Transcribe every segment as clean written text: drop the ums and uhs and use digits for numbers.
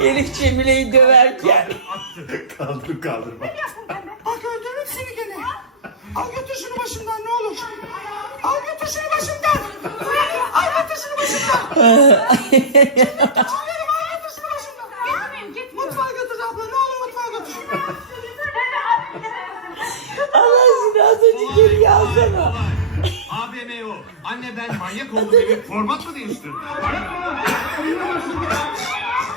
Elif Cemile'yi döverken. Kaldır bak. Bak öldürürüm seni gene. Al götür şunu başımdan ne olur. Al götür şunu başımdan. Al götür şunu başımdan. Al götür şunu başımdan. Mutfağa götür abla ne olur mutfağa götür. Allah aşkına az önce geri alsana. ABMO. Anne ben manyak oldum diye bir format mı değiştirdin?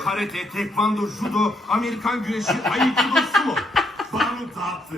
Karate, tekvando, judo, Amerikan güreşi, ayıklı sumo. Banu dağıttı.